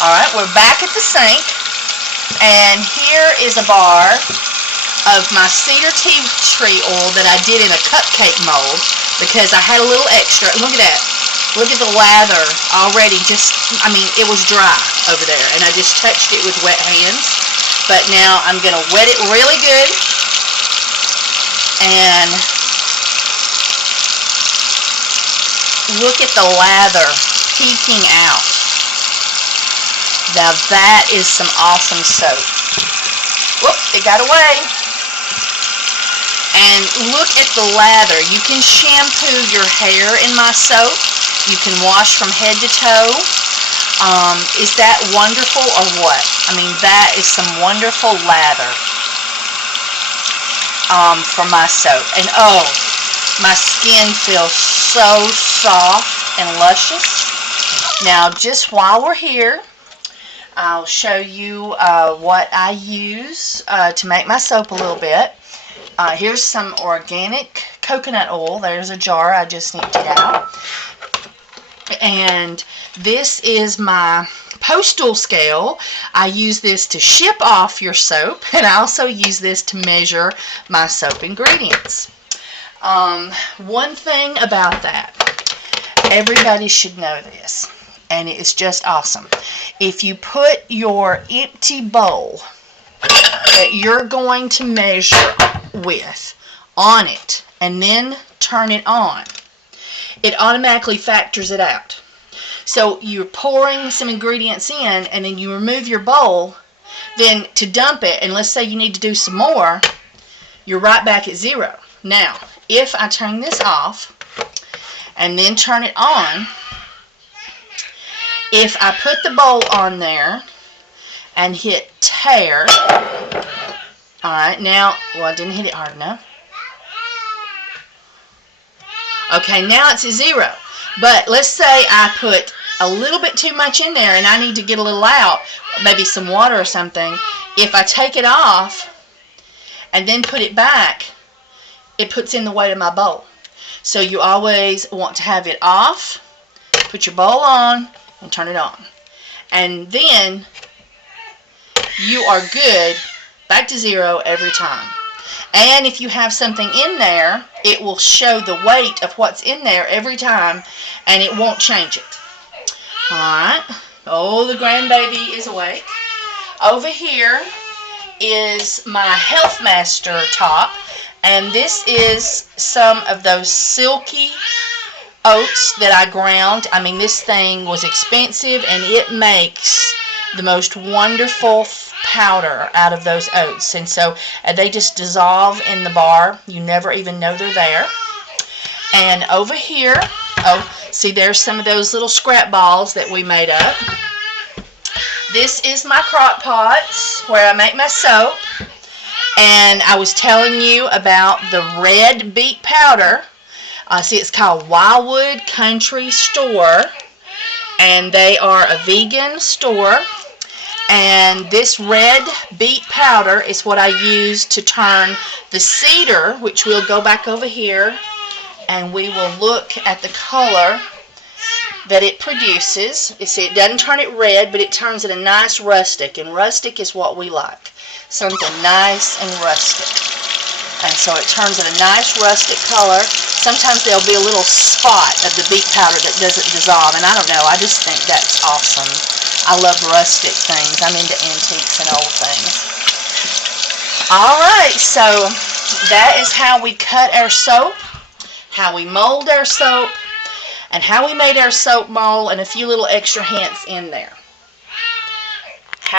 Alright, we're back at the sink, and here is a bar of my cedar tea tree oil that I did in a cupcake mold because I had a little extra. Look at that. Look at the lather already. It was dry over there, and I just touched it with wet hands. But now I'm going to wet it really good, and look at the lather peeking out. Now that is some awesome soap. Whoop, it got away. And look at the lather. You can shampoo your hair in my soap. You can wash from head to toe. Is that wonderful or what? I mean, that is some wonderful lather for my soap. And oh, my skin feels so soft and luscious. Now, just while we're here, I'll show you what I use to make my soap a little bit. Here's some organic coconut oil. There's a jar. I just emptied out. And this is my postal scale. I use this to ship off your soap, and I also use this to measure my soap ingredients. One thing about that, everybody should know this, and it is just awesome. If you put your empty bowl that you're going to measure with on it and then turn it on, it automatically factors it out. So you're pouring some ingredients in, and then you remove your bowl, then to dump it, and let's say you need to do some more, you're right back at zero. Now, if I turn this off and then turn it on, if I put the bowl on there and hit tare, alright, now, well, I didn't hit it hard enough. Okay, now it's at zero. But let's say I put a little bit too much in there and I need to get a little out, maybe some water or something. If I take it off and then put it back, it puts in the weight of my bowl. So you always want to have it off, put your bowl on, and turn it on. And then you are good, back to zero every time. And if you have something in there, it will show the weight of what's in there every time, and it won't change it. Alright. Oh, the grandbaby is awake. Over here is my Health Master top, and this is some of those silky oats that I ground. I mean, this thing was expensive, and it makes the most wonderful powder out of those oats. And so they just dissolve in the bar. You never even know they're there. And over here, oh, see, there's some of those little scrap balls that we made up. This is my crock pots where I make my soap. And I was telling you about the red beet powder. See, it's called Wildwood Country Store, and they are a vegan store. And this red beet powder is what I use to turn the cedar, which we'll go back over here, and we will look at the color that it produces. You see, it doesn't turn it red, but it turns it a nice rustic, and rustic is what we like. Something nice and rustic. And so it turns it a nice rustic color. Sometimes there'll be a little spot of the beet powder that doesn't dissolve, and I don't know, I just think that's awesome. I love rustic things. I'm into antiques and old things. Alright, so that is how we cut our soap, how we mold our soap, and how we made our soap mold, and a few little extra hints in there.